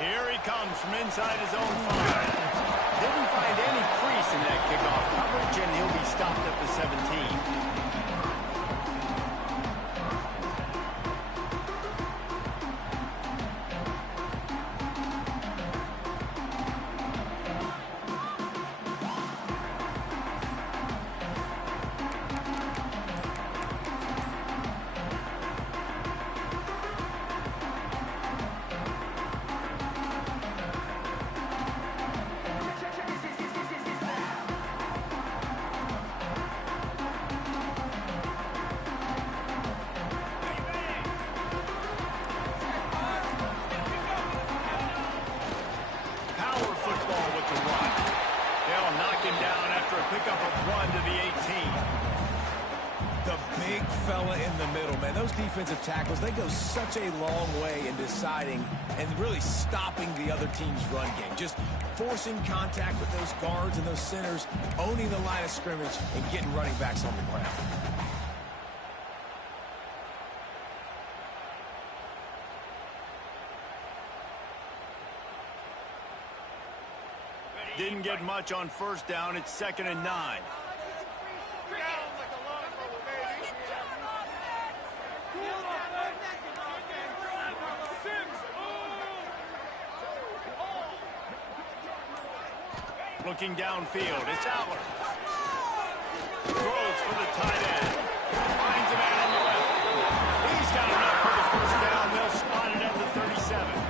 Here he comes from inside his own 5. Didn't find any crease in that kickoff coverage, and he'll be stopped at the 17. Pickup of 1 to the 18. The big fella in the middle, man. Those defensive tackles, they go such a long way in deciding and really stopping the other team's run game. Just forcing contact with those guards and those centers, owning the line of scrimmage, and getting running backs on the ground. Didn't get much on first down. It's 2nd and 9. Looking downfield, it's Aller. Throws for the tight end. Finds a man on the left. He's got enough for the first down. They'll spot it at the 37.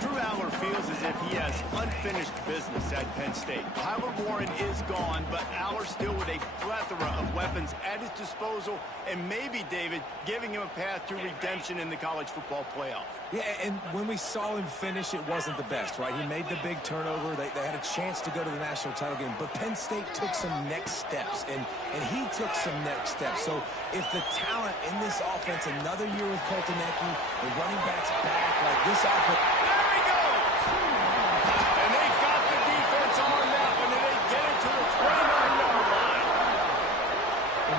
Drew Aller feels as if he has unfinished business at Penn State. Tyler Warren is gone, but Aller still with a plethora of weapons at his disposal, and maybe, David, giving him a path to redemption in the college football playoff. Yeah, and when we saw him finish, it wasn't the best, right? He made the big turnover. They had a chance to go to the national title game, but Penn State took some next steps, and he took some next steps. So if the talent in this offense, another year with Coltonecki, the running backs back, like this offense...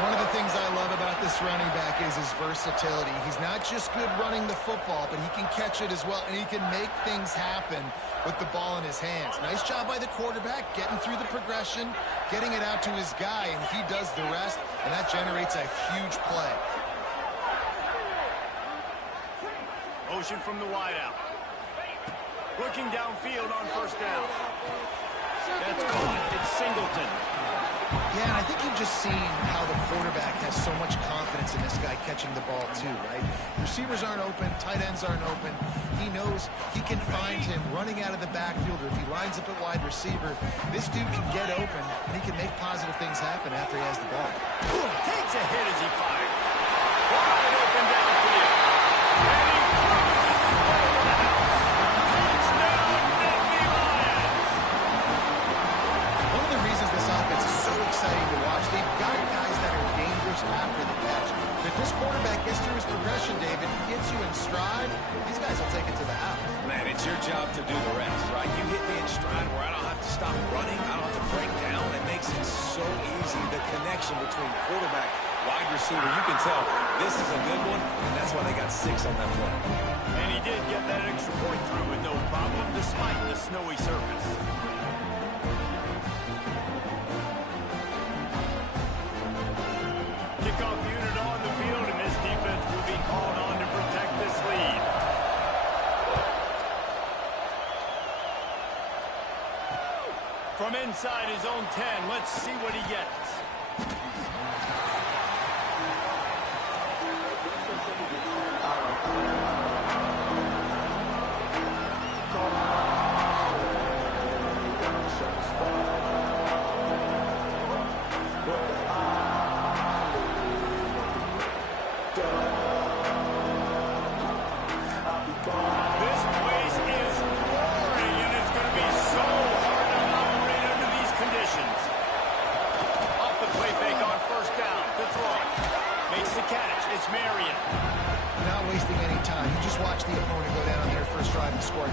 One of the things I love about this running back is his versatility. He's not just good running the football, but he can catch it as well, and he can make things happen with the ball in his hands. Nice job by the quarterback, getting through the progression, getting it out to his guy, and he does the rest, and that generates a huge play. Motion from the wideout. Looking downfield on first down. That's caught. It's Singleton. Yeah, and I think you've just seen how the quarterback has so much confidence in this guy catching the ball too, right? Receivers aren't open, tight ends aren't open. He knows he can find him running out of the backfield, or if he lines up at wide receiver, this dude can get open, and he can make positive things happen after he has the ball. Takes a hit as he fired. Wide open downfield. And he cruises his way to the house. Touchdown, Nittany Lions. One of the reasons this offense is so exciting to watch, they've got guys that are dangerous after the catch. If this quarterback gets through his progression, David, he gets you in stride, these guys will take it to the house. Man, it's your job to do the rest, right? You hit me in stride where I don't have to stop running, I don't have to break down. It makes it so easy, the connection between quarterback, wide receiver. You can tell this is a good one, and that's why they got 6 on that play. And he did get that extra point through with no problem, despite the snowy surface. Kickoff unit on the field, and this defense will be called on to protect this lead. From inside his own 10, let's see what he gets.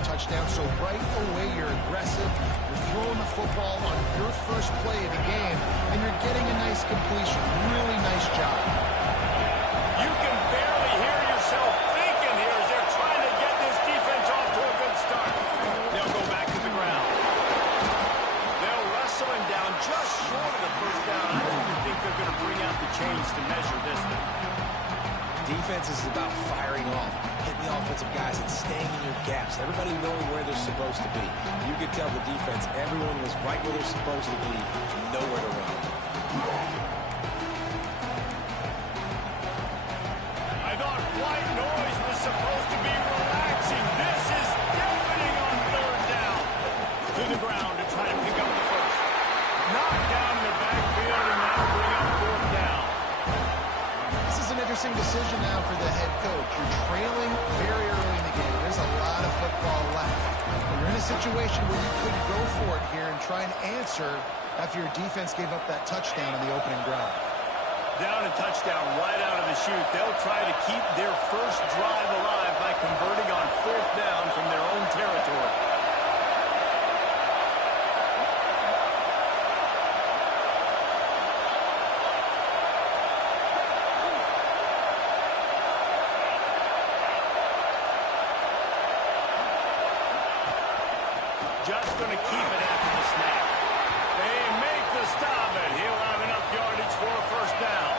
Touchdown, so right away you're aggressive, you're throwing the football on your first play of the game, and you're getting a nice completion. Really nice job. You can barely hear yourself thinking here as they're trying to get this defense off to a good staying in your gaps, everybody knowing where they're supposed to be. You could tell the defense, everyone was right where they're supposed to be, nowhere to run. I thought white noise was supposed to be relaxing. This is deafening on third down. To the ground to try to pick up the first. Knocked down in the backfield and now bring up fourth down. This is an interesting decision now for the head coach. You're trailing very early in the game. There's a lot of football left. You're in a situation where you could go for it here and try and answer after your defense gave up that touchdown on the opening drive. Down a touchdown right out of the chute. They'll try to keep their first drive alive by converting on fourth down from their own territory. Just going to keep it after the snap. They make the stop, and he'll have enough yardage for a first down.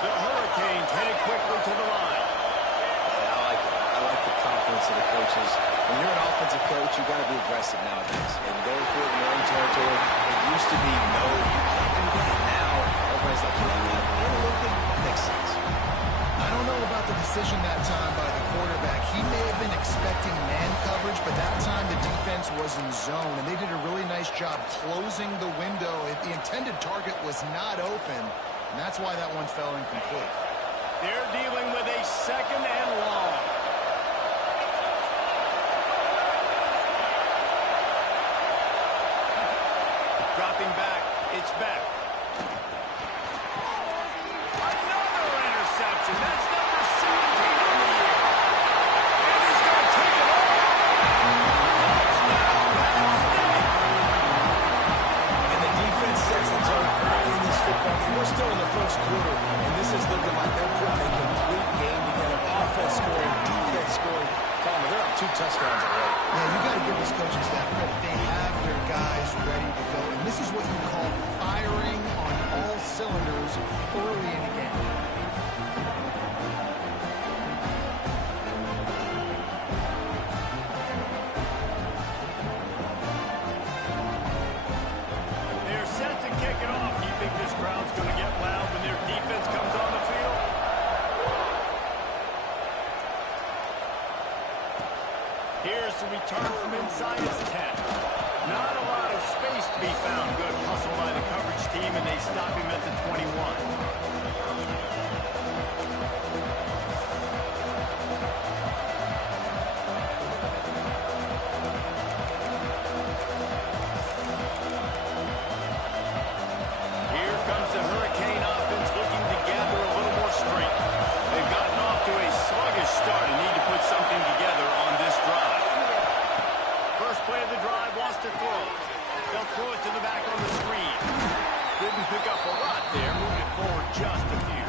The Hurricanes headed quickly to the line. Yeah, I like it. I like the confidence of the coaches. When you're an offensive coach, you got to be aggressive nowadays. And going for it in your own territory, it used to be, no, you can't do that. Now, everybody's like, that makes sense. I don't know about the decision that time by the quarterback. He may have been expecting man coverage, but that time the defense was in zone, and they did a really nice job closing the window. The intended target was not open, and that's why that one fell incomplete. They're dealing with a second and long. Dropping back, it's back. Another interception. That's number 17 on the year. And he's going to take it all. Touchdown, Penn State. And the defense sets the tone early in this football game. We're still in the first quarter, and this is looking like they're putting a complete game together. Offense scoring, defense scoring. They're up 2 touchdowns already. Yeah, you got to give this coaching staff credit. They have their guys ready to go, and this is what you call firing on all cylinders early in the game. They're set to kick it off. Do you think this crowd's going to get loud when their defense comes on the field? Here's the return from inside his 10. Not a lot of space to be found. Good hustle by the coverage team, and they stop him at the 21. Here comes the Hurricane offense looking to gather a little more strength. They've gotten off to a sluggish start and need to put something together on this drive. First play of the drive wants to throw. They'll throw it to the back on the screen. Didn't pick up a lot there, moving it forward just a few.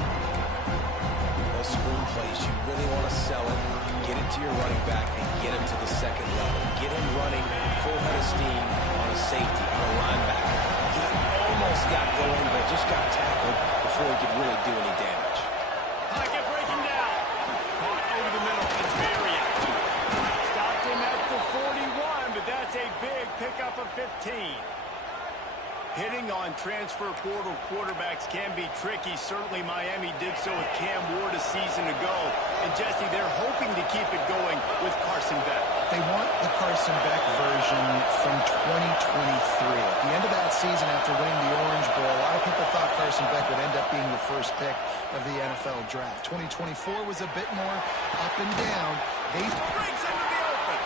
Those screen plays, you really want to sell it, get it to your running back, and get him to the second level. Get him running full head of steam on a safety, on a linebacker. He almost got going, but just got tackled before he could really do any damage. Pocket breaking down. Caught over the middle. It's Marion. Stopped him at the 41, but that's a big pickup of 15. Hitting on transfer portal quarterbacks can be tricky. Certainly Miami did so with Cam Ward a season ago. And Jesse, they're hoping to keep it going with Carson Beck. They want the Carson Beck version from 2023. At the end of that season, after winning the Orange Bowl, a lot of people thought Carson Beck would end up being the first pick of the NFL draft. 2024 was a bit more up and down. They Breaks into the open.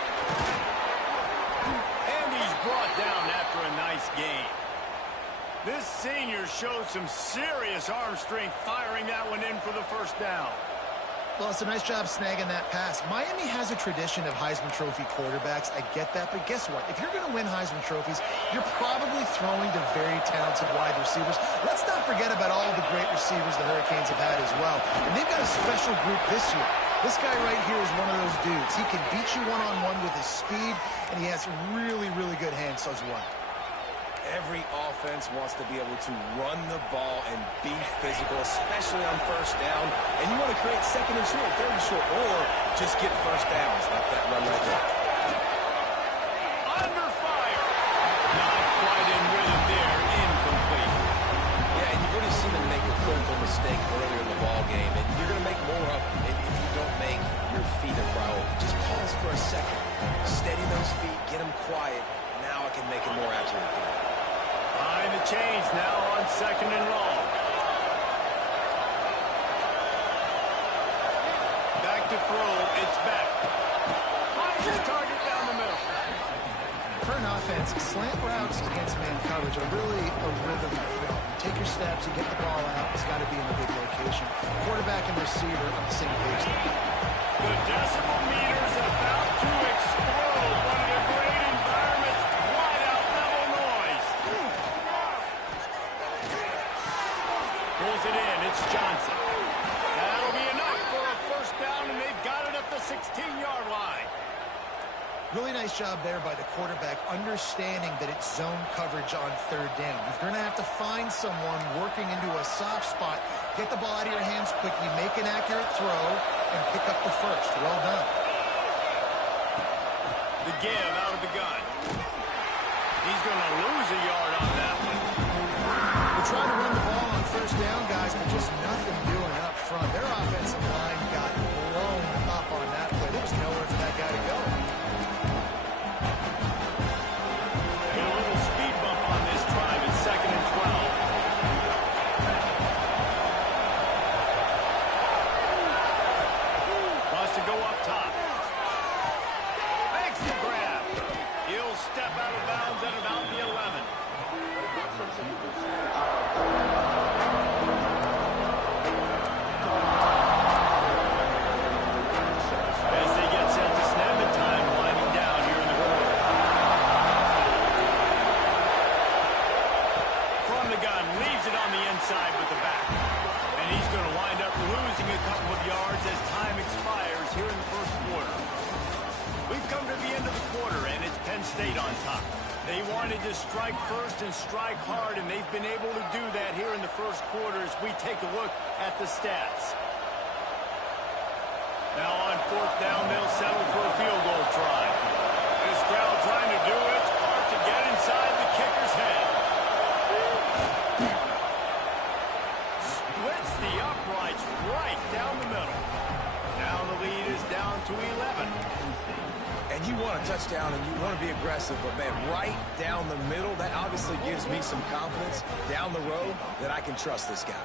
And he's brought down after a nice gain. This senior showed some serious arm strength firing that one in for the first down. Well, it's a nice job snagging that pass. Miami has a tradition of Heisman Trophy quarterbacks. I get that, but guess what? If you're going to win Heisman Trophies, you're probably throwing to very talented wide receivers. Let's not forget about all the great receivers the Hurricanes have had as well. And they've got a special group this year. This guy right here is one of those dudes. He can beat you one-on-one with his speed, and he has really, really good hands as well. Every offense wants to be able to run the ball and be physical, especially on first down. And you want to create second and short, third and short, or just get first downs. second. Steady those feet, get them quiet. Now I can make a more accurate throw. Behind the chains now on 2nd and long. Back to throw. It's back. Finds his target down the middle. For an offense, slant routes against man coverage are really a rhythm thing. Take your steps, you get the ball out. It's got to be in a big location. Quarterback and receiver on the same page there. The decimal meter's about to explode. One of the great environments. Wide out level noise. Pulls it in. It's Johnson. That'll be enough for a first down, and they've got it at the 16-yard line. Really nice job there by the quarterback, understanding that it's zone coverage on 3rd down. You're going to have to find someone working into a soft spot, get the ball out of your hands quickly, make an accurate throw, and pick up the first. Well done. The give out of the gun. He's going to lose a yard on that one. We're trying to run the ball on 1st down, guys, but just nothing doing up front. Their offensive line got blown up on that play. There was nowhere for that guy to go. State on top. They wanted to strike first and strike hard, and they've been able to do that here in the first quarter as we take a look at the stats. Now on 4th down, they'll settle for a field goal try. This crowd trying to do its part to get inside the kicker's head. Splits the uprights right down the middle. Now the lead is down to 11. And you want a touchdown and you want to be aggressive, but man, right down the middle, that obviously gives me some confidence down the road that I can trust this guy.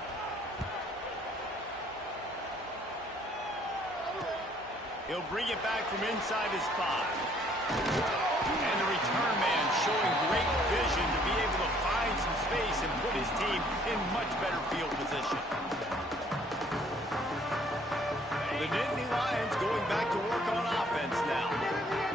He'll bring it back from inside his 5. And the return man showing great vision to be able to find some space and put his team in much better field position. The Nittany Lions going back to work on offense now.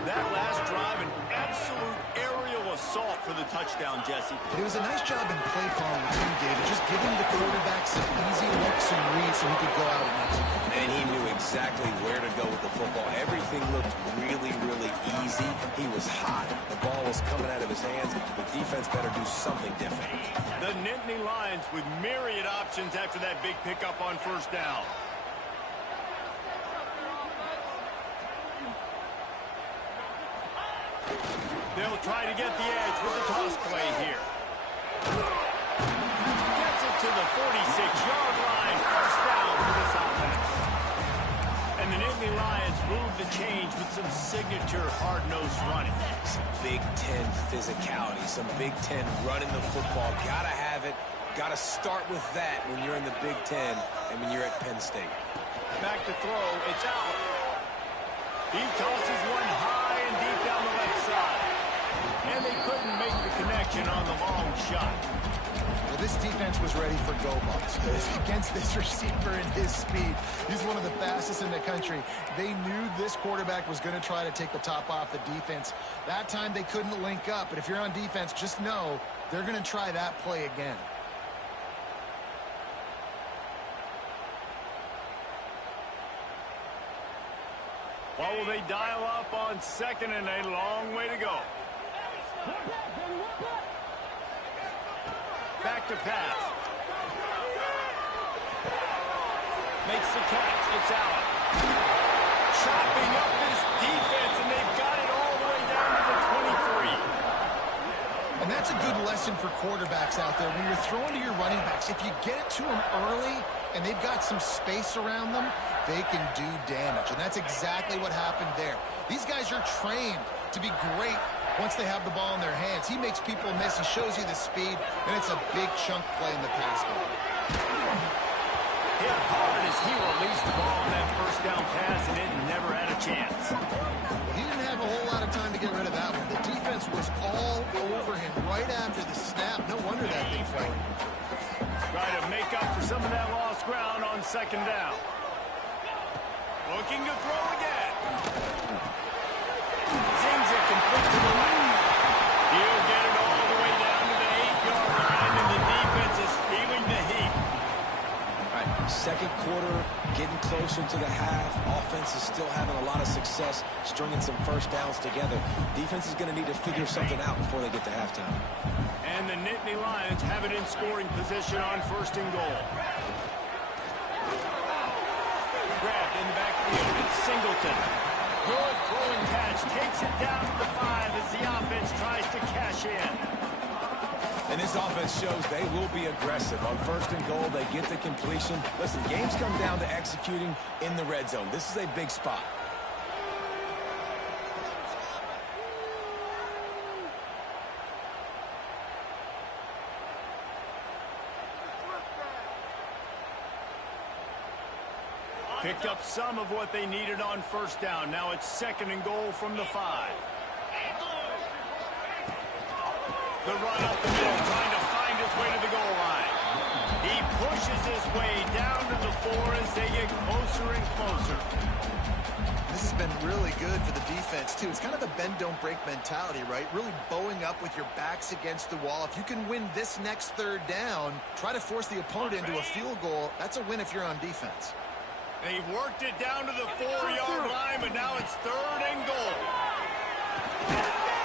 That last drive, an absolute aerial assault for the touchdown, Jesse. It was a nice job in play calling too, David, just giving the quarterback some easy looks and reads so he could go out and execute. And he knew exactly where to go with the football. Everything looked really, really easy. He was hot. The ball was coming out of his hands. The defense better do something different. The Nittany Lions with myriad options after that big pickup on 1st down. They'll try to get the edge with the toss play here. Gets it to the 46-yard line. First down for this offense. And the Nittany Lions move the change with some signature hard-nosed running. Some Big Ten physicality, some Big Ten running the football. Gotta have it. Gotta start with that when you're in the Big Ten and when you're at Penn State. Back to throw. It's out. He tosses one high and deep down the left side. And they couldn't make the connection on the long shot. Well, this defense was ready for go balls. Against this receiver and his speed, he's one of the fastest in the country. They knew this quarterback was going to try to take the top off the defense. That time they couldn't link up. But if you're on defense, just know they're going to try that play again. What will they dial up on 2nd and a long way to go? Back to pass. Makes the catch. It's out. Chopping up this defense, and they've got it all the way down to the 23. And that's a good lesson for quarterbacks out there. When you're throwing to your running backs, if you get it to them early, and they've got some space around them, they can do damage. And that's exactly what happened there. These guys are trained to be great once they have the ball in their hands. He makes people miss. He shows you the speed, and it's a big chunk play in the pass game. Hit hard as he released the ball on that first down pass, and it never had a chance. He didn't have a whole lot of time to get rid of that one. The defense was all over him right after the snap. No wonder that thing fell. Try to make up for some of that lost ground on second down. Looking to throw again. Sings it complete to the right. He'll get it all the way down to the 8-yard line, and the defense is feeling the heat. All right, second quarter, getting closer to the half. Offense is still having a lot of success stringing some first downs together. Defense is going to need to figure something out before they get to halftime. And the Nittany Lions have it in scoring position on first and goal. Grabbed in the backfield. It's Singleton. Good throwing catch. Takes it down to the 5 as the offense tries to cash in. And this offense shows they will be aggressive. On first and goal, they get the completion. Listen, games come down to executing in the red zone. This is a big spot. Picked up some of what they needed on first down. Now it's second and goal from the 5. The run up the middle, trying to find his way to the goal line. He pushes his way down to the 4 as they get closer and closer. This has been really good for the defense, too. It's kind of the bend-don't-break mentality, right? Really bowing up with your backs against the wall. If you can win this next third down, try to force the opponent into a field goal. That's a win if you're on defense. They've worked it down to the 4-yard line, but now it's third and goal.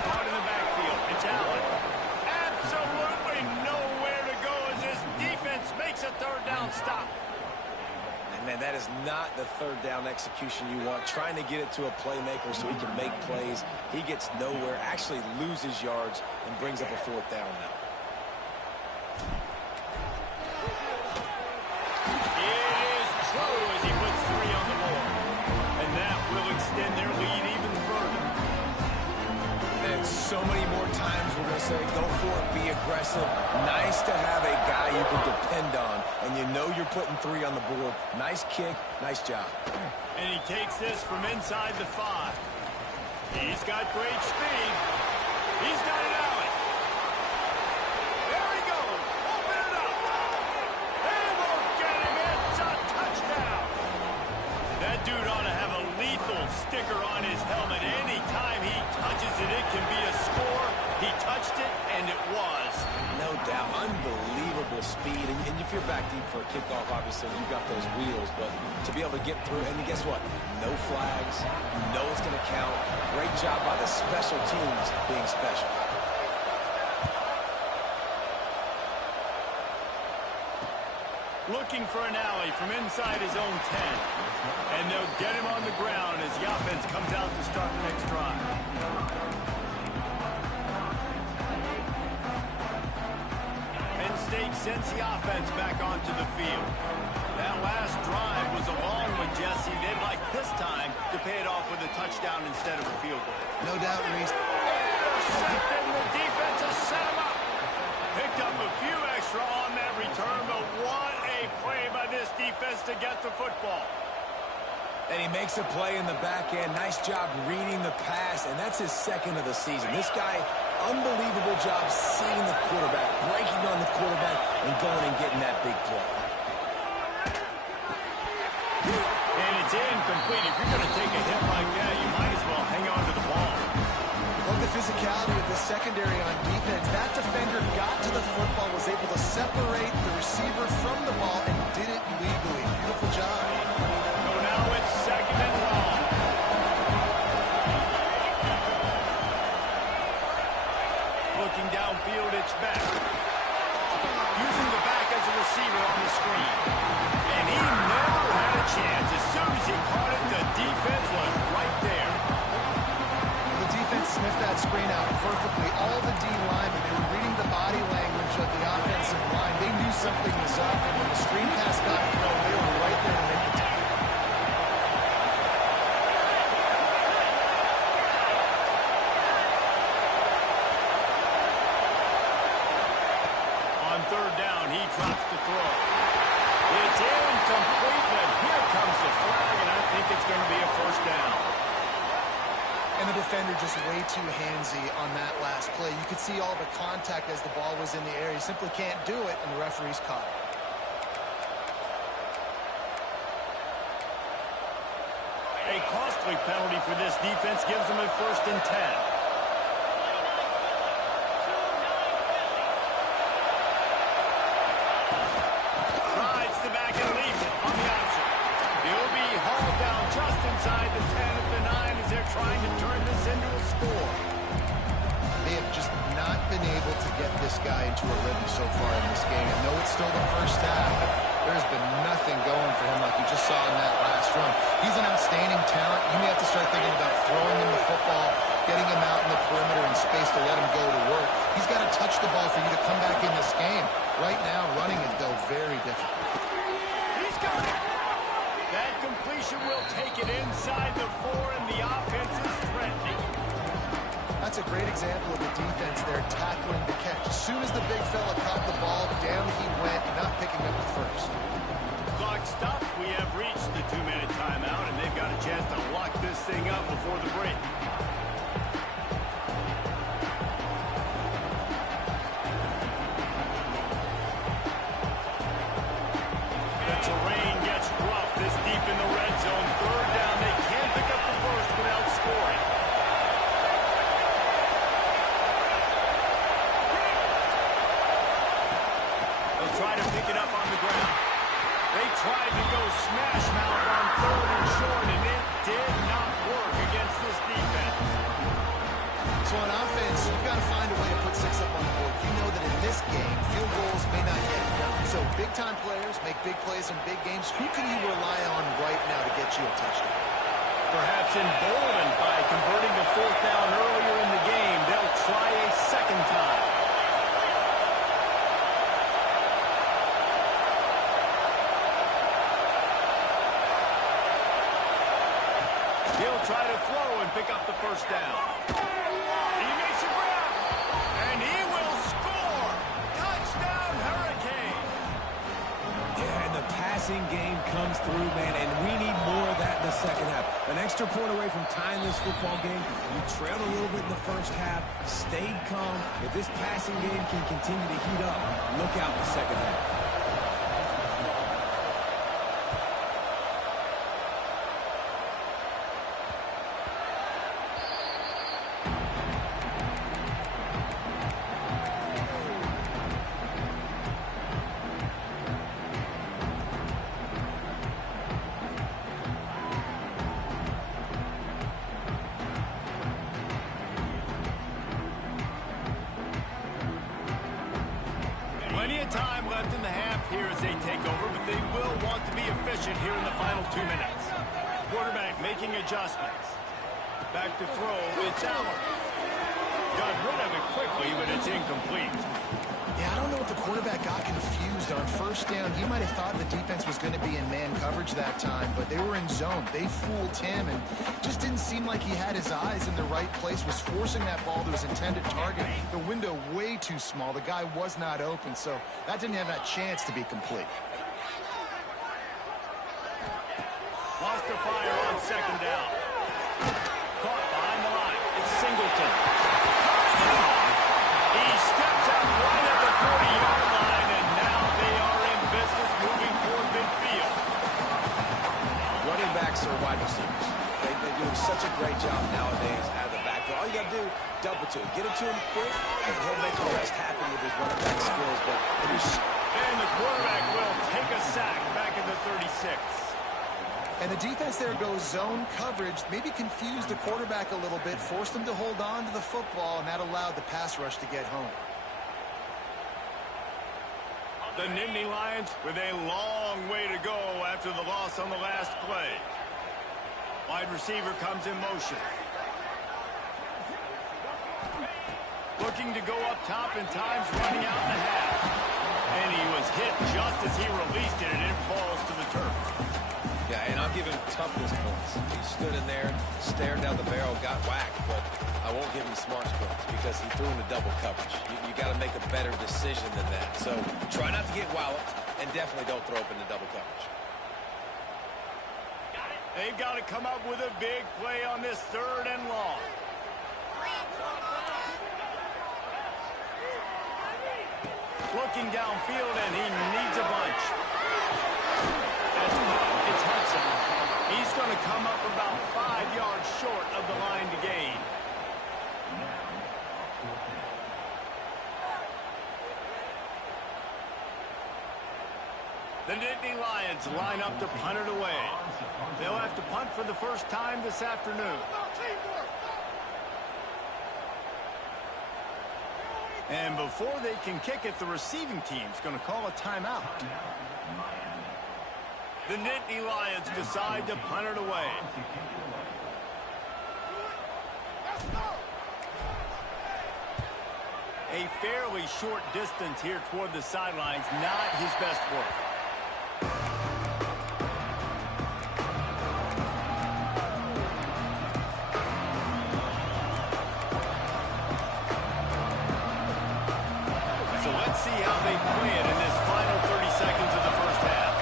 Caught in the backfield. It's Allen. Absolutely nowhere to go as this defense makes a third down stop. And man, that is not the third down execution you want. Trying to get it to a playmaker so he can make plays. He gets nowhere, actually loses yards, and brings up a fourth down now. Extend their lead even further. And so many more times we're going to say, go for it, be aggressive. Nice to have a guy you can depend on, and you know you're putting 3 on the board. Nice kick, nice job. And he takes this from inside the 5. He's got great speed. He's got it out. There he goes. Open it up. They won't get him. It's a touchdown. That dude ought to have a lethal sticker on his helmet. Anytime he touches it, it can be a score. He touched it, and it was. No doubt. Unbelievable speed. And if you're back deep for a kickoff, obviously, you've got those wheels. But to be able to get through, and guess what? No flags. You know it's going to count. Great job by the special teams being special. Looking for an alley from inside his own 10. And they'll get him on the ground as the offense comes out to start the next drive. Penn State sends the offense back onto the field. That last drive was a long one, Jesse. They'd like this time to pay it off with a touchdown instead of a field goal. No doubt, Reese. Intercepted, the defense has set him up. Picked up a few extra on that return, but what a play by this defense to get the football. And he makes a play in the back end. Nice job reading the pass, and that's his second of the season. This guy, unbelievable job seeing the quarterback, breaking on the quarterback, and going and getting that big play. And it's incomplete. If you're going to take a hit like that, you might as well hang on to the ball. Love the physicality of the secondary on defense. That defender got to the football, was able to separate the receiver from the ball, and did it legally. Beautiful job. So now it's second and long. Looking downfield, it's back. Using the back as a receiver on the screen. And he never had a chance. As soon as he caught it, the defense was right there. The defense sniffed that screen out perfectly. All the D linemen, they were reading the body language but the offensive line, they knew something was up, and when the screen pass got thrown, they were right there to make the tackle. On third down, he drops the throw. It's incomplete, but here comes the flag, and I think it's going to be a first down. And the defender just way too handsy on that last play. You could see all the contact as the ball was in the air. He simply can't do it, and the referee's caught it. A costly penalty for this defense gives them a 1st and 10. Rides the back and leaves it on the option. He'll be hauled down just inside the 10 at the 9 as they're trying to turn this into a score. They have just not been able to get this guy into a rhythm so far in this game. I know it's still the first half, but there's been nothing going for him like you just saw in that last run. He's an outstanding talent. You may have to start thinking about throwing him the football, getting him out in the perimeter in space to let him go to work. He's got to touch the ball for you to come back in this game. Right now, running it, though, very difficult. He's got it. That completion will take it inside the 4, and the offense is threatening. That's a great example of the defense there tackling the catch. As soon as the big fella caught the ball, down he went, not picking up the first. Clock stops. We have reached the 2-minute timeout, and they've got a chance to lock this thing up before the break. The terrain gets rough this deep in the red zone. Third down. They can't pick up the first without scoring. They'll try to pick it up on the ground. They tried to go smash mouth on 3rd and short, and it did not work against this defense. So on offense, you've got to find a way to put 6 up on the board. You know that in this game, field goals may not get it done. So big-time players make big plays in big games. Who can you rely on right now to get you a touchdown? Perhaps emboldened by converting the 4th down earlier in the game, they'll try a second time. He'll try to throw and pick up the first down. He makes a grab, and he will score. Touchdown, Hurricane. Yeah, and the passing game comes through, man, and we need more of that in the second half. An extra point away from tying this football game. You trailed a little bit in the first half, stayed calm. If this passing game can continue to heat up, look out in the second half. Plenty of time left in the half here as they take over, but they will want to be efficient here in the final 2 minutes. Quarterback making adjustments. Back to throw. It's Allen. Got rid of it quickly, but it's incomplete. Yeah, I don't know if the quarterback got confused on 1st down. He might have thought the defense was going to be in man coverage that time, but they were in zone. They fooled him and just didn't seem like he had his eyes in the right place, was forcing that ball to his intended target. The window way too small. The guy was not open, so that didn't have that chance to be complete. Lost a fire on 2nd down. Caught behind the line. It's Singleton. He steps out right at the 40-yard line, and now they are in business moving toward midfield. Running backs are wide receivers. They're doing such a great job nowadays out of the backfield. All you got to do, dump it to him. Get it to him quick, and he'll make the rest happen with his running back skills. But And the quarterback will take a sack back in the 36. And the defense there goes zone coverage, maybe confused the quarterback a little bit, forced him to hold on to the football, and that allowed the pass rush to get home. The Nittany Lions with a long way to go after the loss on the last play. Wide receiver comes in motion. Looking to go up top, and time's running out in the half. And he was hit just as he released it, and it falls to the turf. Yeah, and I'll give him toughness points. He stood in there, stared down the barrel, got whacked, but I won't give him smarts points because he threw into double coverage. You got to make a better decision than that. So try not to get walloped, and definitely don't throw up into double coverage. They've got to come up with a big play on this 3rd and long. Looking downfield, and he needs a bunch. That's caught. It's Hudson. He's going to come up about 5 yards short of the line to gain. The Nittany Lions line up to punt it away. They'll have to punt for the first time this afternoon. And before they can kick it, the receiving team's going to call a timeout. The Nittany Lions decide to punt it away. A fairly short distance here toward the sidelines, not his best work. So let's see how they play it in this final 30 seconds of the first half.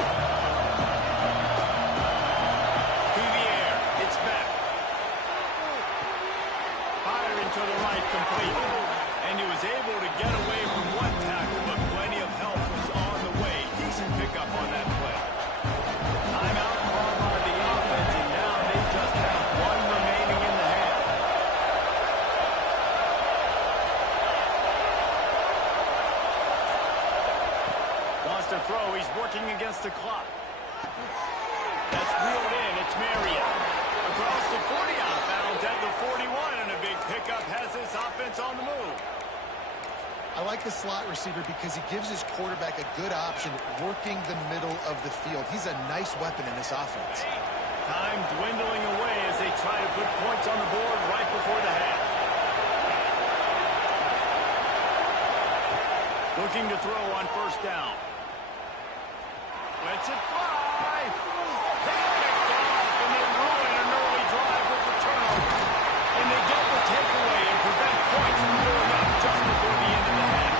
To the air, it's back. Firing to the right, complete. And he was able to get away from one tackle, but plenty of help was on the way. Decent pickup on that play. Timeout called by the offense, and now they just have one remaining in the half. Wants to throw. He's working against the clock. That's reeled in. It's Marion. Across the 40, out of bounds at the 41, and a big pickup has this offense on the move. I like the slot receiver because he gives his quarterback a good option working the middle of the field. He's a nice weapon in this offense. Time dwindling away as they try to put points on the board right before the half. Looking to throw on first down. Lets it fly. They picked off, and they ruin an early drive with the turnover. And they get the takeaway and prevent points from going up just before the end of the half.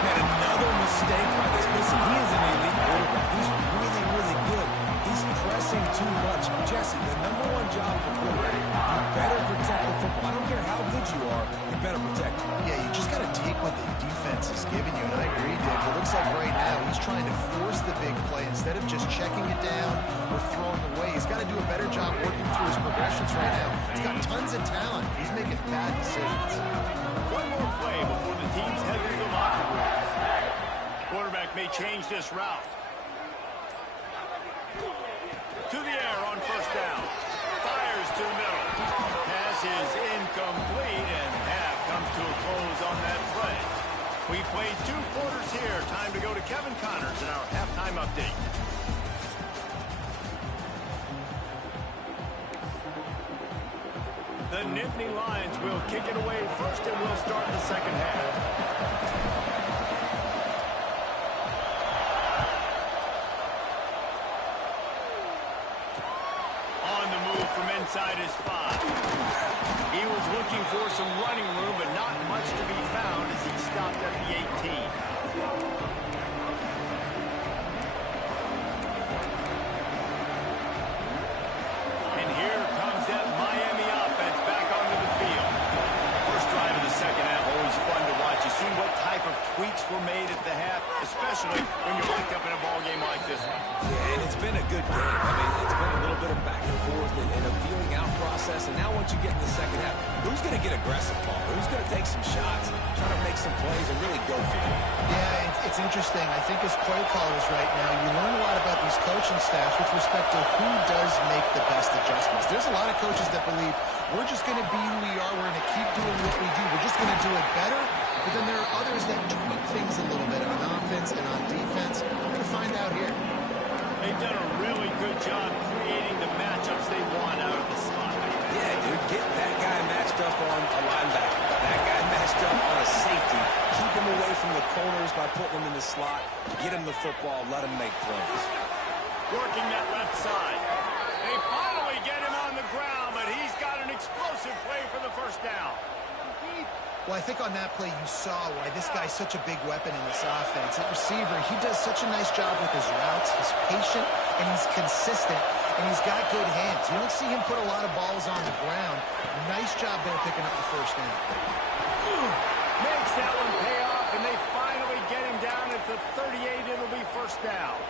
And another mistake by this. Listen, he is an elite quarterback. He's really, really good. He's pressing too much. Jesse, the #1 job of a quarterback, you better protect the football. I don't care how good you are, you better protect it. Yeah, you just got to take what the defense is giving you, and I agree, Dave. It looks like right now he's trying to force the big play instead of just checking it down or throwing away. He's got to do a better job working through his progressions right now. He's got tons of talent. He's making bad decisions. One more play before the teams head to the locker rooms. Quarterback may change this route. To the air on first down. Fires to the middle. Pass is incomplete, and half comes to a close on that play. We played 2 quarters here. Time to go to Kevin Connors in our halftime update. The Nittany Lions will kick it away first, and we'll start the second half. Inside his 5. He was looking for some running room, but not much to be found as he stopped at the 18. And here comes that Miami offense back onto the field. First drive of the second half, always fun to watch. You see what type of tweaks were made at the half, especially when you're locked up in a ball game like this one. Yeah, and it's been a good game. I mean, it's been a little bit of back and forth and a feeling out process. And now once you get in the second half, who's going to get aggressive, Paul? Who's going to take some shots, try to make some plays, and really go for it? Yeah, it's interesting. I think as play callers right now, you learn a lot about these coaching staffs with respect to who does make the best adjustments. There's a lot of coaches that believe we're just going to be who we are. We're going to keep doing what we do. We're just going to do it better. But then there are others that tweak things a little bit on offense and on defense. We're going to find out here. They've done a really good job creating the matchups they want out of the slot. Yeah, dude, get that guy matched up on a linebacker. That guy matched putting him in the slot, get him the football, let him make plays. Working that left side. They finally get him on the ground, but he's got an explosive play for the first down. Well, I think on that play you saw why this guy's such a big weapon in this offense. At receiver, he does such a nice job with his routes. He's patient, and he's consistent, and he's got good hands. You don't see him put a lot of balls on the ground. Nice job there picking up the first down. Makes that one pay off, and they finally get him down at the 38. It'll be first down.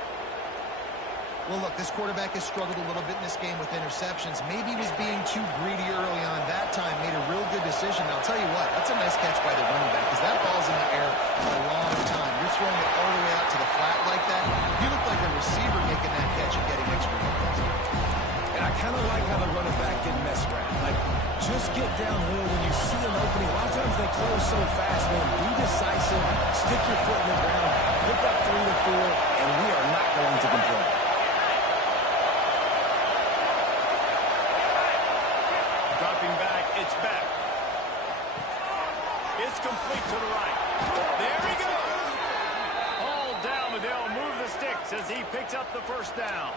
Well, look, this quarterback has struggled a little bit in this game with interceptions. Maybe he was being too greedy early on. That time made a real good decision. And I'll tell you what, that's a nice catch by the running back because that ball's in the air for a long time. You're throwing it all the way out to the flat like that. You look like a receiver making that catch and getting extra yards. And I kind of like how the running back didn't mess around. Like, just get downhill when you see an opening. A lot of times they close so fast, man. Be decisive, stick your foot in the ground, pick up 3 to 4, and we are not going to complain. Dropping back, it's back. It's complete to the right. There he goes. All down, but they'll move the sticks as he picks up the first down.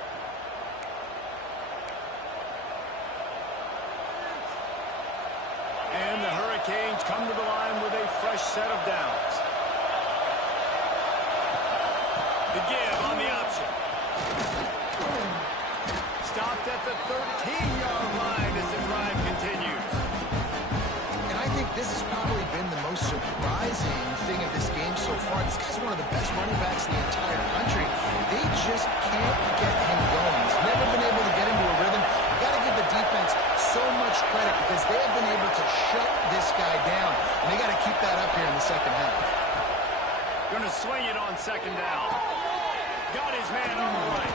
And the Hurricanes come to the line with a fresh set of downs. The give on the option. Stopped at the 13-yard line as the drive continues. And I think this has probably been the most surprising thing of this game so far. This guy's one of the best running backs in the entire country. They just can't get him going. He's never been able to get into a rhythm. You've got to give the defense so much credit because they have been able to shut this guy down. And they got to keep that up here in the second half. Going to swing it on second down. Got his man on the right.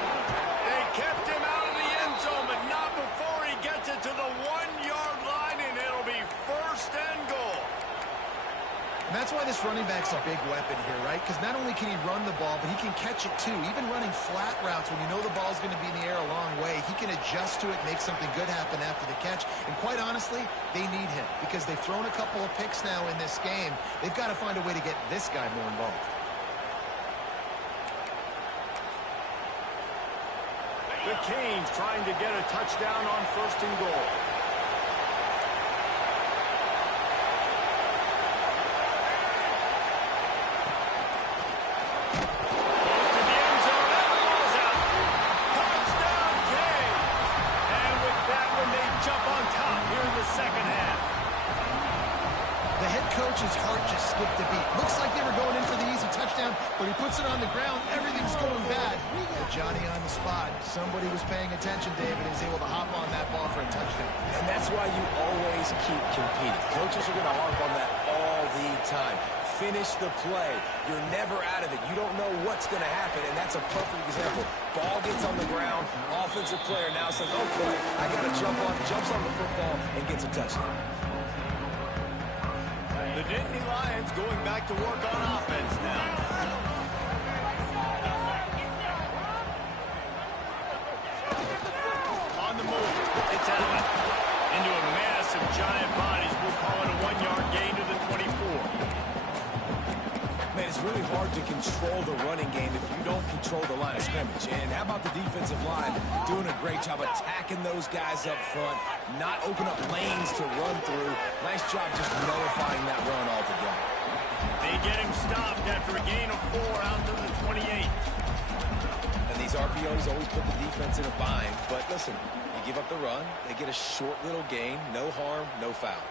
They kept him out of the end zone, but not before he gets it to the 1-yard line, and it'll be first and goal. And that's why this running back's a big weapon here, right? Because not only can he run the ball, but he can catch it too. Even running flat routes when you know the ball's going to be in the air a long way, he can adjust to it, make something good happen after the catch. And quite honestly, they need him because they've thrown a couple of picks now in this game. They've got to find a way to get this guy more involved. The Canes trying to get a touchdown on first and goal. Goes to the end zone, and the ball's out. Touchdown, Canes! And with that one, they jump on top here in the second half. The head coach's heart just skipped a beat. Looks like they were going in for the easy touchdown, but he puts it on the ground. Everything's going bad. But Johnny on the spot. Somebody was paying attention, David, and is able to hop on that ball for a touchdown. And that's why you always keep competing. Coaches are going to harp on that all the time. Finish the play. You're never out of it. You don't know what's going to happen, and that's a perfect example. Ball gets on the ground. Offensive player now says, okay, I got to jump on, jumps on the football, and gets a touchdown. The Nittany Lions going back to work on offense now. On the move, it's Allen. Into a mass of giant bodies. We'll call it a 1-yard gain to the 24. Man, it's really hard to control the running game if you don't control the line of scrimmage. And how about the defensive line doing a great job attacking those guys up front, not open up lanes to run through. Nice job just nullifying that run altogether. They get him stopped after a gain of 4 out to the 28. And these RPOs always put the defense in a bind. But listen, you give up the run, they get a short little gain, no harm, no foul.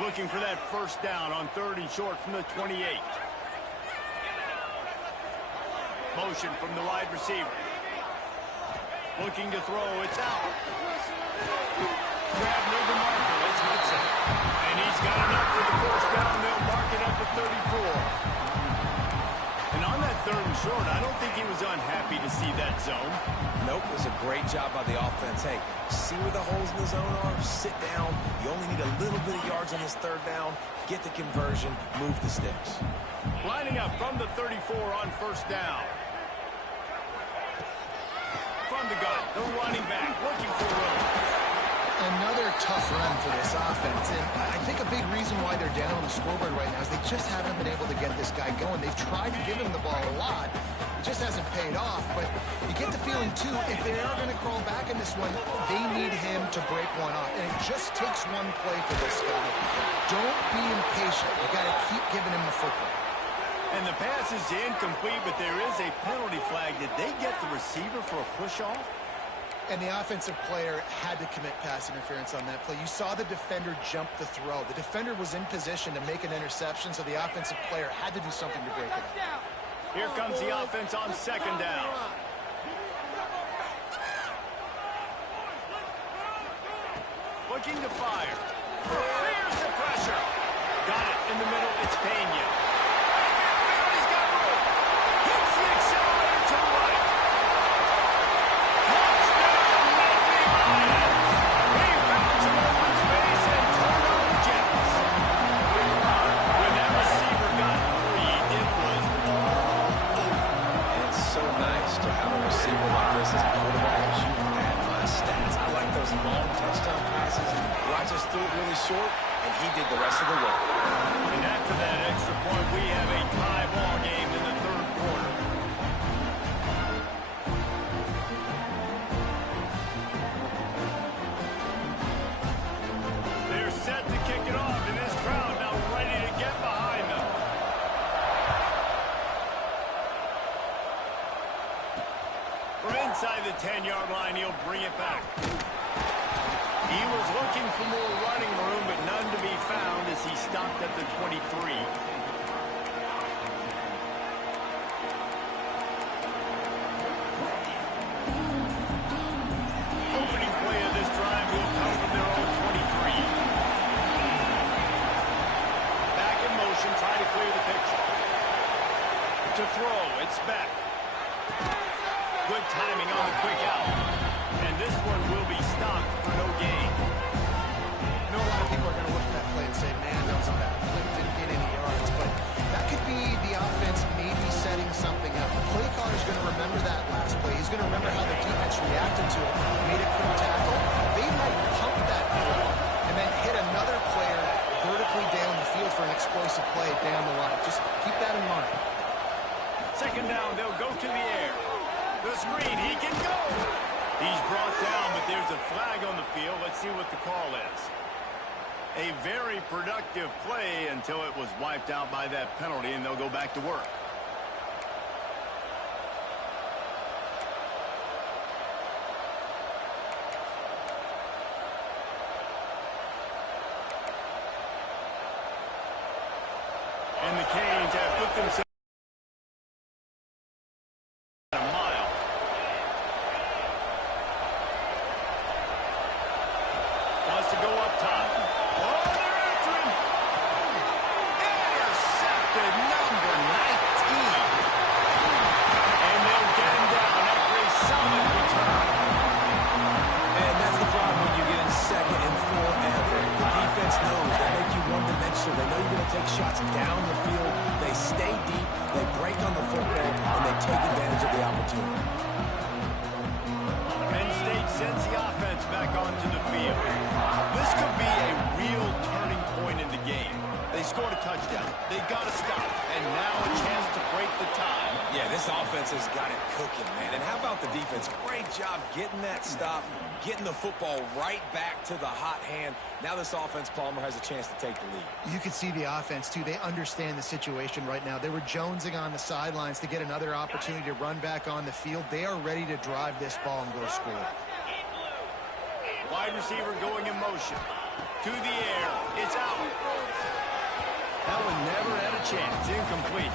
Looking for that first down on 3rd and short from the 28. Motion from the wide receiver. Looking to throw, it's out. Grab near the marker, it's Hudson. And he's got enough for the first down. They'll mark it up to 34. And on that 3rd and short, I don't think he was unhappy to see that zone. Nope, it was a great job by the offense. Hey, see where the holes in the zone are? Sit down. You only need a little bit of yards on this 3rd down. Get the conversion, move the sticks. Lining up from the 34 on first down. From the gun, the running back looking for room. Another tough run for this offense, and I think a big reason why they're down on the scoreboard right now is they just haven't been able to get this guy going. They've tried to give him the ball a lot. It just hasn't paid off, but you get the feeling, too, if they are going to crawl back in this one, they need him to break one off, and it just takes one play for this guy. Don't be impatient. You got to keep giving him the football. And the pass is incomplete, but there is a penalty flag. Did they get the receiver for a push-off? And the offensive player had to commit pass interference on that play. You saw the defender jump the throw. The defender was in position to make an interception, so the offensive player had to do something to break it up. Here comes the offense on second down. Looking to fire. Here's the pressure. Got it in the middle. It's Penn. He's got room. Hits the accelerator to the right. Long touchdown passes. Rodgers threw it really short, and he did the rest of the work. And after that extra point, we have a tie ball game in the third quarter. They're set to kick it off, and this crowd now ready to get behind them. From inside the 10-yard line, he'll bring it back. He was looking for more running room, but none to be found as he stopped at the 23. Opening play of this drive will come from their own 23. Back in motion, try to clear the picture. To throw, it's back. Good timing on the quick out. And this one will be stopped for no gain. I know a lot of people are going to look at that play and say, man, that was a bad play. Didn't get any yards. But that could be the offense maybe setting something up. The play caller is going to remember that last play. He's going to remember how the defense reacted to it. Made a quick tackle. They might pump that throw and then hit another player vertically down the field for an explosive play down the line. Just keep that in mind. Second down, they'll go to the air. The screen, he can go. He's brought down, but there's a flag on the field. Let's see what the call is. A very productive play until it was wiped out by that penalty, and they'll go back to work. And the Canes have put themselves take shots down the field. They stay deep, they break on the football, and they take advantage of the opportunity. Penn State sends the offense back onto the field. This could be a real turning point in the game. They scored a touchdown. They got to stop. And now a chance to break the tie. Yeah, this offense has got it cooking, man. And how about the defense? Great job getting that stop, getting the football right back to the hot hand. Now this offense, Palmer, has a chance to take the lead. You can see the offense, too. They understand the situation right now. They were jonesing on the sidelines to get another opportunity to run back on the field. They are ready to drive this ball and go score. Wide receiver going in motion. To the air. It's out. That one never had a chance. Incomplete.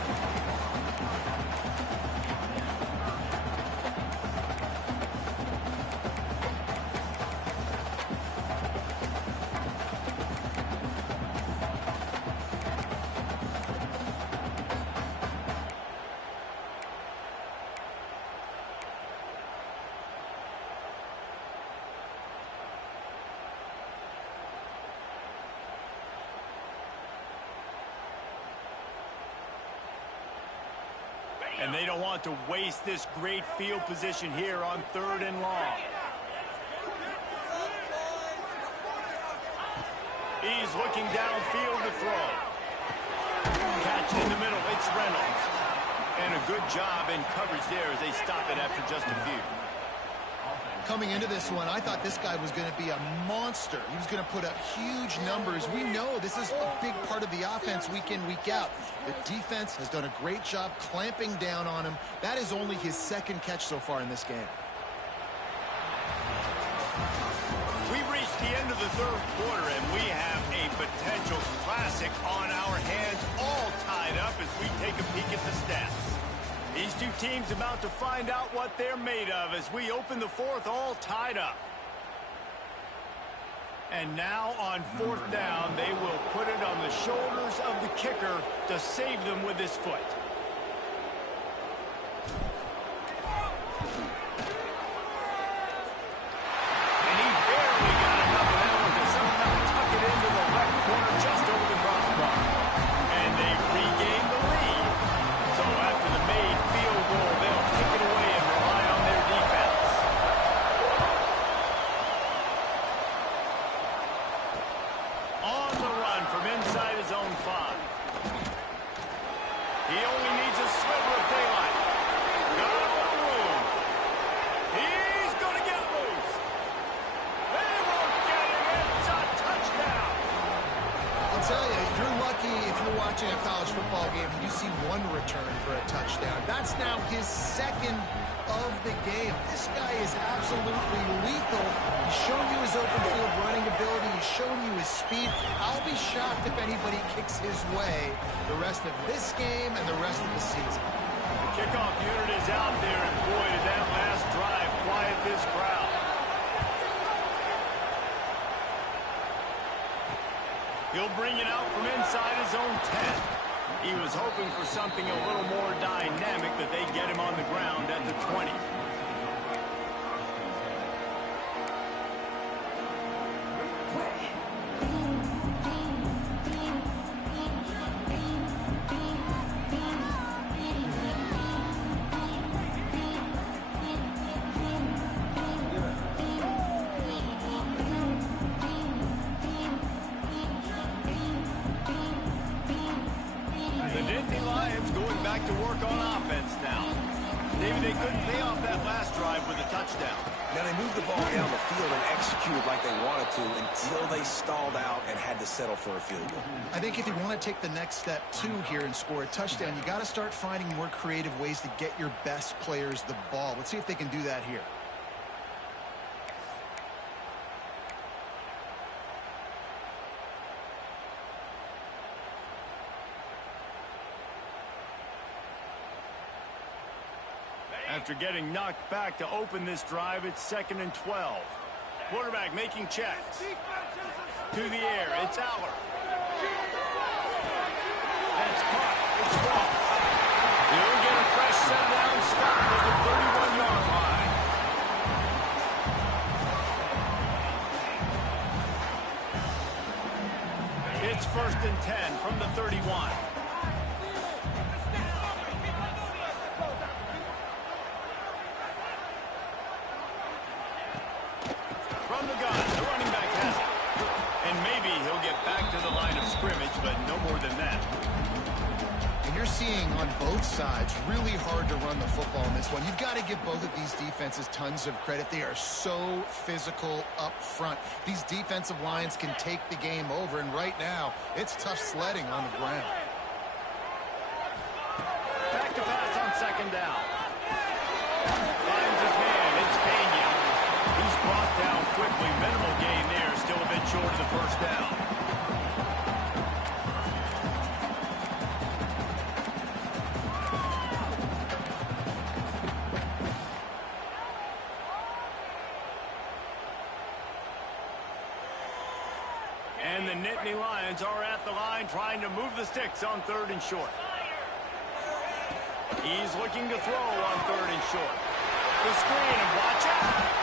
And they don't want to waste this great field position here on 3rd and long. He's looking downfield to throw. Catch in the middle. It's Reynolds. And a good job in coverage there as they stop it after just a few. Coming into this one, I thought this guy was going to be a monster. He was going to put up huge numbers. We know this is a big part of the offense week in, week out. The defense has done a great job clamping down on him. That is only his second catch so far in this game. We've reached the end of the third quarter, and we have a potential classic on our hands, all tied up as we take a peek at the stats. These two teams about to find out what they're made of as we open the fourth, all tied up. And now on fourth down, they will put it on the shoulders of the kicker to save them with his foot. And he barely got enough of that one to somehow tuck it into the left corner just over the crossbar. And they regain the lead. So after the made field goal, they'll kick it away and rely on their defense. On the run from inside his own 5. He only needs a sliver of daylight. Got a little room. He's going to get loose. They won't get him. It's a touchdown. I'll tell you, you're lucky if you're watching a college football game and you see one return for a touchdown. That's now his second of the game. This guy is absolutely lethal. He's shown you his open field running ability. He's shown you his speed. I'll be shocked if anybody kicks his way the rest of this game and the rest of the season. The kickoff unit is out there, and boy, did that last drive quiet this crowd. He'll bring it out from inside his own 10. He was hoping for something a little more dynamic, that they get him on the ground at the 20. To work on offense now. Maybe they couldn't pay off that last drive with a touchdown. Now they moved the ball down the field and executed like they wanted to until they stalled out and had to settle for a field goal. I think if you want to take the next step too here and score a touchdown, you got to start finding more creative ways to get your best players the ball. Let's see if they can do that here. After getting knocked back to open this drive, it's 2nd and 12. Quarterback making checks. To the air, it's Aller. That's caught. It's Ross. He'll get a fresh set down stop at the 31-yard line. It's 1st and 10 from the 31. From the gun, the running back has it. And maybe he'll get back to the line of scrimmage, but no more than that. And you're seeing on both sides really hard to run the football in this one. You've got to give both of these defenses tons of credit. They are so physical up front. These defensive lines can take the game over, and right now, it's tough sledding on the ground. Back to pass on 2nd down. Finds his man. It's Penn. He's brought down quickly. Minimal gain there. Still a bit short of the first down. And the Nittany Lions are at the line trying to move the sticks on 3rd and short. He's looking to throw on 3rd and short. The screen, and watch out.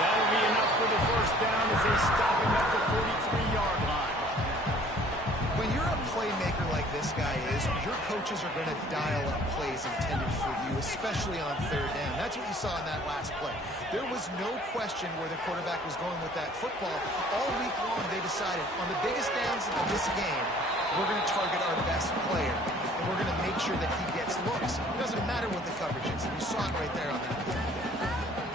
That'll be enough for the first down as they stop him at the 43-yard line. When you're a playmaker like this guy is, your coaches are going to dial up plays intended for you, especially on third down. That's what you saw in that last play. There was no question where the quarterback was going with that football. All week long, they decided on the biggest downs of this game, we're going to target our best player, and we're going to make sure that he gets looks. It doesn't matter what the coverage is. You saw it right there on that play.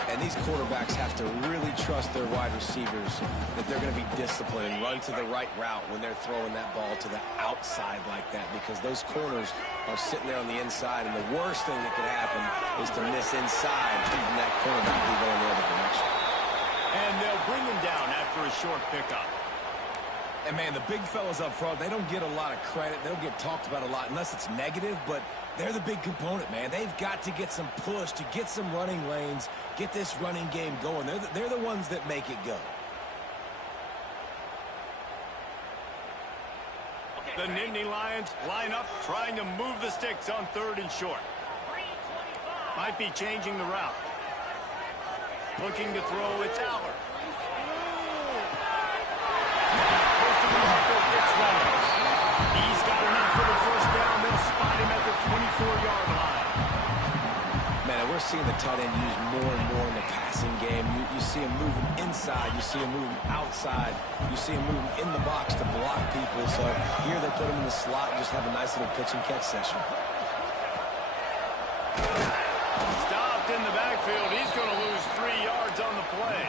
And these quarterbacks have to really trust their wide receivers that they're going to be disciplined and run to the right route when they're throwing that ball to the outside like that, because those corners are sitting there on the inside, and the worst thing that could happen is to miss inside and that cornerback be going the other direction. And they'll bring him down after a short pickup. And, man, the big fellas up front, they don't get a lot of credit. They don't get talked about a lot unless it's negative, but they're the big component, man. They've got to get some push to get some running lanes, get this running game going. They're the ones that make it go. The Nittany Lions line up, trying to move the sticks on 3rd and short. Might be changing the route. Looking to throw, it's Aller. He's got enough for the first down. They'll spot him at the 24-yard line. Man, we're seeing the tight end used more and more in the passing game. You see him moving inside. You see him moving outside. You see him moving in the box to block people. So here they put him in the slot and just have a nice little pitch and catch session. Stopped in the backfield. He's going to lose 3 yards on the play.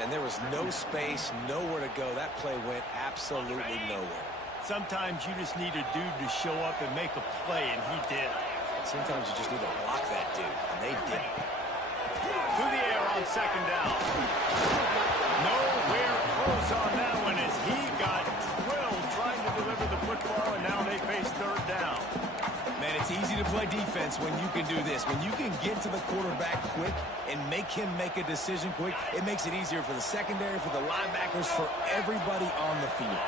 And there was no space, nowhere to go. That play went absolutely nowhere. Sometimes you just need a dude to show up and make a play, and he did. Sometimes you just need to block that dude, and they did. To the air on 2nd down. Nowhere close on that one as he got drilled trying to deliver the football, and now they face 3rd down. Man, it's easy to play defense when you can do this. When you can get to the quarterback quick and make him make a decision quick, it makes it easier for the secondary, for the linebackers, for everybody on the field.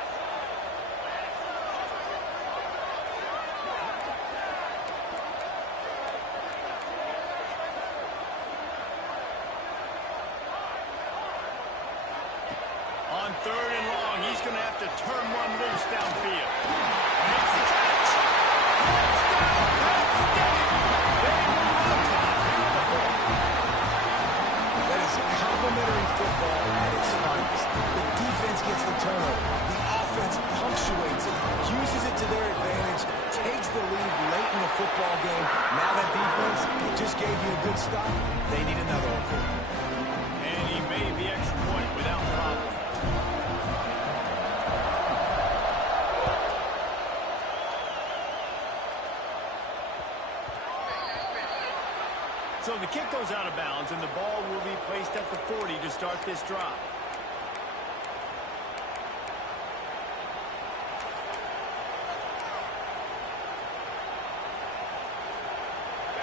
On 3rd and long, he's going to have to turn one loose downfield. Makes the catch. Touchdown, Penn State. They move on top. Beautiful. That is complimentary football at its finest. The defense gets the turnover. The offense punctuates it, uses it to their advantage, takes the lead late in the football game. Now that defense, it just gave you a good stop. They need another one for you. And he made the extra point without problem. So the kick goes out of bounds, and the ball will be placed at the 40 to start this drive.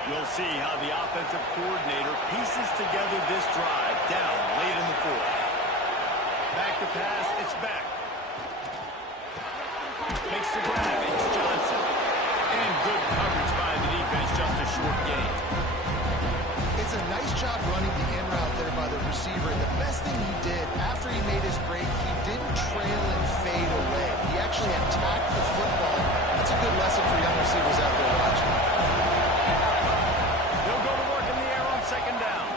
You'll see how the offensive coordinator pieces together this drive down late in the 4th. Back to pass, it's back. Makes the grab, it's Johnson. And good coverage by the defense, just a short gain. It's a nice job running the in route there by the receiver. And the best thing he did after he made his break, he didn't trail and fade away. He actually attacked the football. That's a good lesson for young receivers out there watching. They'll go to work in the air on 2nd down.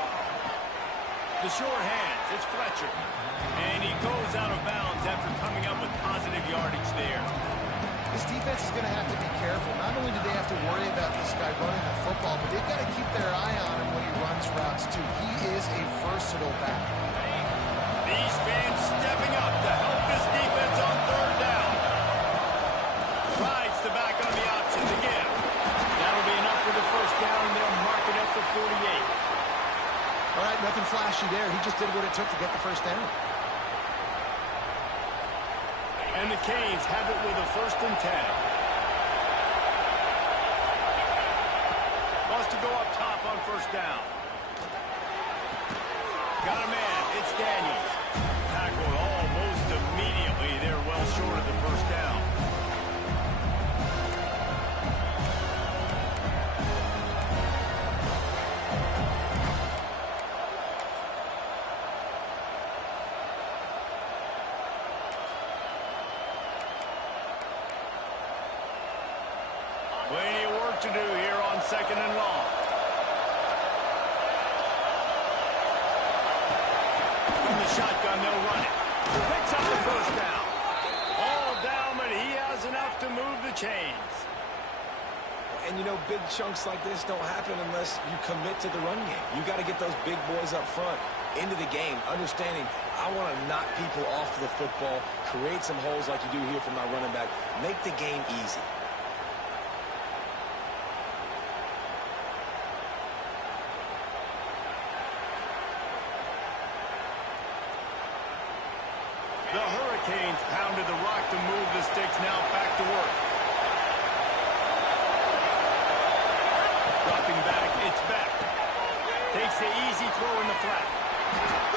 The short hands, it's Fletcher. And he goes out of bounds after coming up with positive yardage there. This defense is going to have to be careful. Not only do they have to worry about this guy running the football, but they've got to keep their eye on him when he runs routes, too. He is a versatile back. These fans stepping up to help this defense on 3rd down. Tries to back on the option to give. That'll be enough for the first down, and they'll mark it at the 48. All right, nothing flashy there. He just did what it took to get the first down. And the Canes have it with a 1st and 10. Wants to go up top on 1st down. Got a man. It's Daniels. Tackled almost immediately. They're well short of the first down. second and long. From the shotgun, they'll run it. Picks up the first down. All down, but he has enough to move the chains. And, you know, big chunks like this don't happen unless you commit to the run game. You got to get those big boys up front into the game, understanding I want to knock people off the football, create some holes like you do here for my running back, make the game easy. The Hurricanes pounded the rock to move the sticks. Now back to work. Dropping back, it's back. Takes the easy throw in the flat.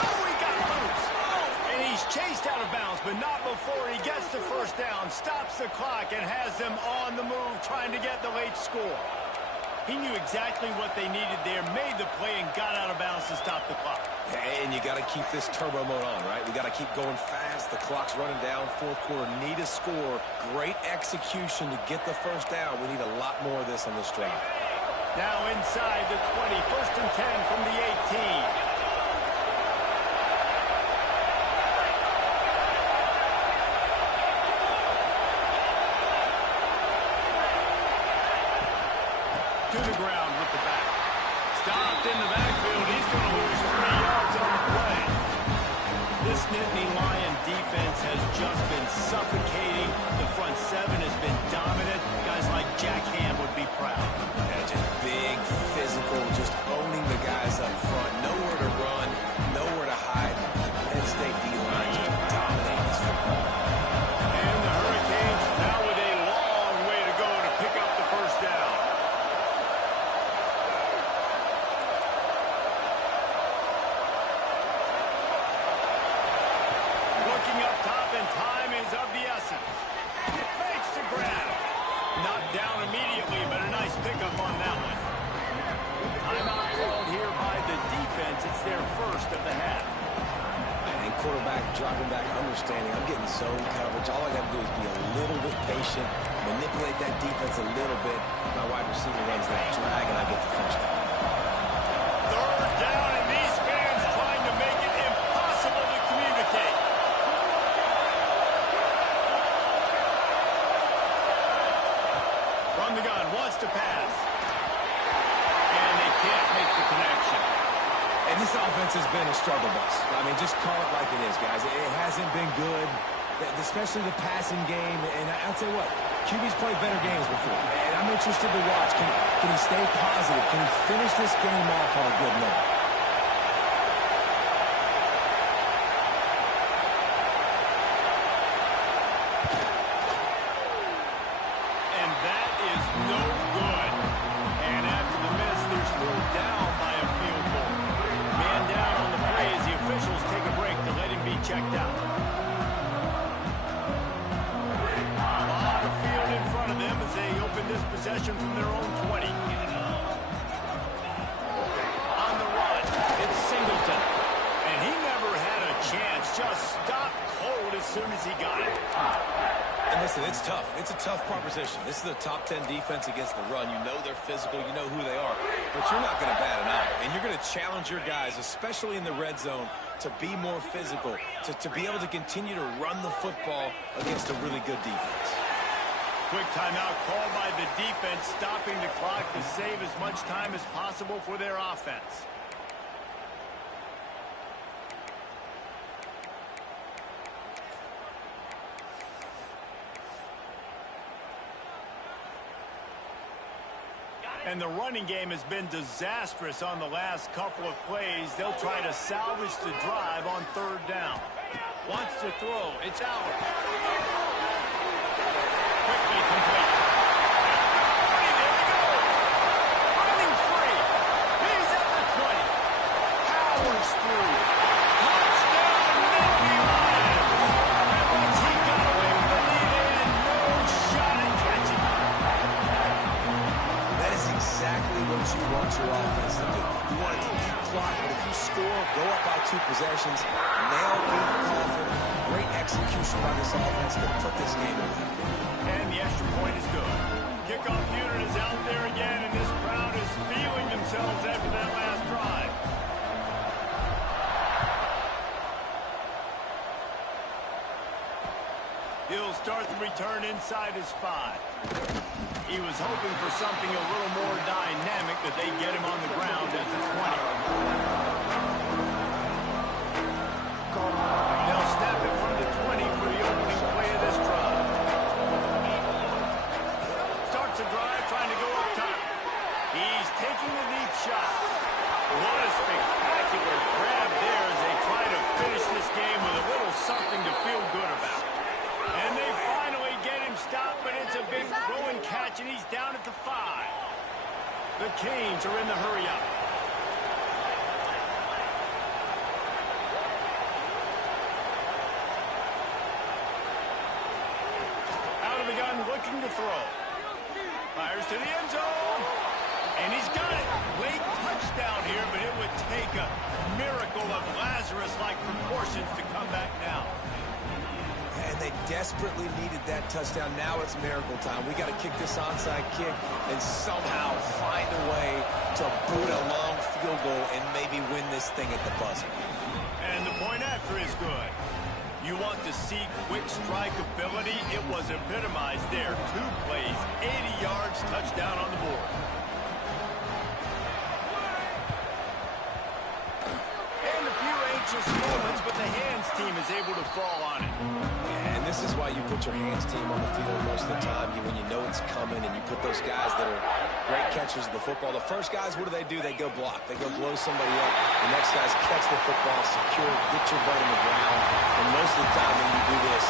Oh, he got loose. And he's chased out of bounds, but not before he gets the first down. Stops the clock and has them on the move, trying to get the late score. He knew exactly what they needed there, made the play, and got out of bounds to stop the clock. And you got to keep this turbo mode on, right? We got to keep going fast. The clock's running down. Fourth quarter, need a score. Great execution to get the first down. We need a lot more of this on this drive. Now inside the 20, first and 10 from the 18. To the ground with the back. Stopped in the backfield. He's going to lose 3 yards on the play. This Nittany Lion defense has just been suffocating. The front seven has been dominant. Guys like Jack Ham would be proud. Yeah, just big, physical, just owning the guys up front. Nowhere to run, nowhere to hide. Penn State D-line just dominating this football. And the Hurricanes now with a long way to go to pick up the first down. Looking up top, and time is of the essence. Fakes the grab. Knocked down immediately, but a nice pickup on that one. Timeout called here by the defense. It's their first of the half. And quarterback dropping back, understanding I'm getting zone coverage. All I got to do is be a little bit patient, manipulate that defense a little bit. My wide receiver runs that drag, and I get the first down. Third down, and these fans trying to make it impossible to communicate. From the gun, wants to pass. And they can't make the connection. And this offense has been a struggle bus. I mean, just call it like it is, guys. It hasn't been good, especially the passing game. And I'll tell you what, QB's played better games before. And I'm interested to watch. Can he stay positive? Can he finish this game off on a good note? And that is no good. And after the miss, they're still down by a field goal. Man down on the play as the officials take a break to let him be checked out. A lot of field in front of them as they open this possession from their own 20. On the run, it's Singleton. And he never had a chance, just stopped cold as soon as he got it. And listen, it's tough. It's a tough proposition. This is a top 10 defense against the run. You know they're physical. You know who they are. But you're not going to bat an eye. And you're going to challenge your guys, especially in the red zone, to be more physical, to be able to continue to run the football against a really good defense. Quick timeout called by the defense, stopping the clock to save as much time as possible for their offense. And the running game has been disastrous on the last couple of plays. They'll try to salvage the drive on third down. Wants to throw. It's out. Quickly complete. There he goes. Running free. He's at the 20. Powers through. Touchdown, Nittany Lions. And once he got away with the lead, they had no shot at catching him. That is exactly what you want your offense to do. You want it to eat clock, but if you score, go up by 2 possessions, nail beat Crawford. Great execution by this offense to put this game away. And the extra point is good. Kickoff unit is out there again, and this crowd is feeling themselves after that last drive. He'll start the return inside his 5. He was hoping for something a little more dynamic, that they get him on the ground at the 20. They'll snap it from the 20 for the opening play of this drive. Starts a drive trying to go up top. He's taking the deep shot. What a spectacular grab there as they try to finish this game with a little something to feel good about. And they finally get him stopped, but it's a big throwing catch, and he's down at the 5. The Canes are in the hurry up. Out of the gun, looking to throw. Fires to the end zone. And he's got it. Late touchdown here, but it would take a miracle of Lazarus-like proportions to come back now. And they desperately needed that touchdown. Now it's miracle time. We got to kick this onside kick and somehow find a way to boot a long field goal and maybe win this thing at the buzzer. And the point after is good. You want to see quick strike ability? It was epitomized there. 2 plays, 80 yards, touchdown on the board. And a few anxious moments, but the hands team is able to fall on it. And this is why you put your hands team on the field most of the time. When you know it's coming and you put those guys that are great catchers of the football. The first guys, what do? They go block. They go blow somebody up. The next guys catch the football, secure it, get your butt in the ground. And most of the time when you do this,